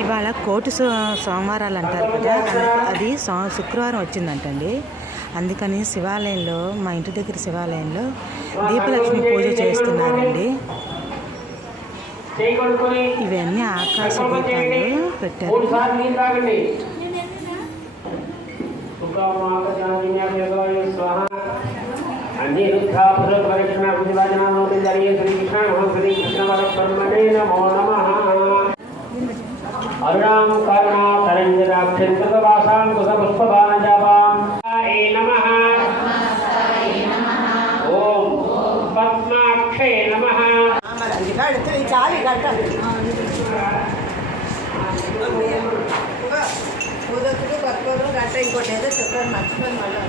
ఇవాళ కోటి సోమవారాలు అంటారు కదా, అది శుక్రవారం వచ్చిందంటండి. అందుకని శివాలయంలో, మా ఇంటి దగ్గర శివాలయంలో దీపలక్ష్మి పూజ చేస్తున్నారండి. ఇవన్నీ ఆకాశ దీపాలు పెట్టారు. అరుణాం కరుణా తరంజరాక్షంతవాసాం కుశపుష్పబాణజాపాం నమః. ఓం పద్మాక్షే నమః. పూజకుడు కర్పూరం గంట ఇంకోటి ఏదో చెప్పాను, మర్చిపోయి మళ్ళీ